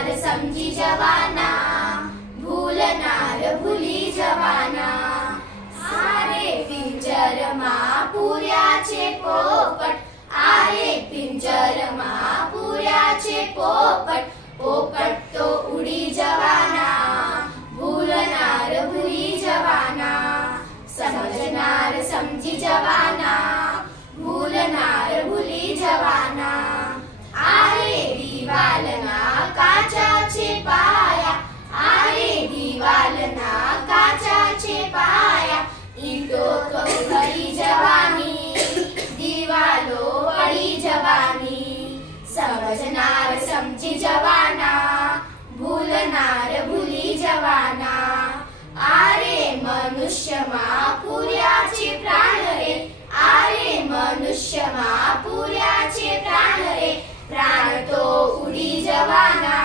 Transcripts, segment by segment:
समजनार समजी जवाना, भूलनार भूली जवाना। आरे पिंजरमा पुर्याचे पोपट, आरे पिंजरमा पुर्याचे पोपट, पोपट तो उडी जवाना, भूलनार भूली जवाना। समजनार समजी जवाना, भूलनार भूली जवाना। आरे दिवालना काचाचे पाया, आरे दिवालना काचाचे पाया। ईंटो तो भरी जवानी, दिवालो पड़ी जवानी। समजनार समजी जवाना, भूलनार भूली जवाना। आरे मनुष्यमा पुर्याचे प्राण रे, आरे मनुष्यमा पुर्याचे प्राण रे। प्राण तो उडी जवाना,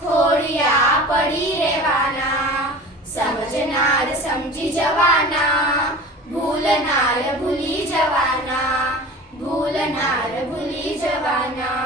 खोडिया पडी रेवाना। समजनार समजी जवाना, भूलनार भूली जवाना, भूलनार भूली जवाना।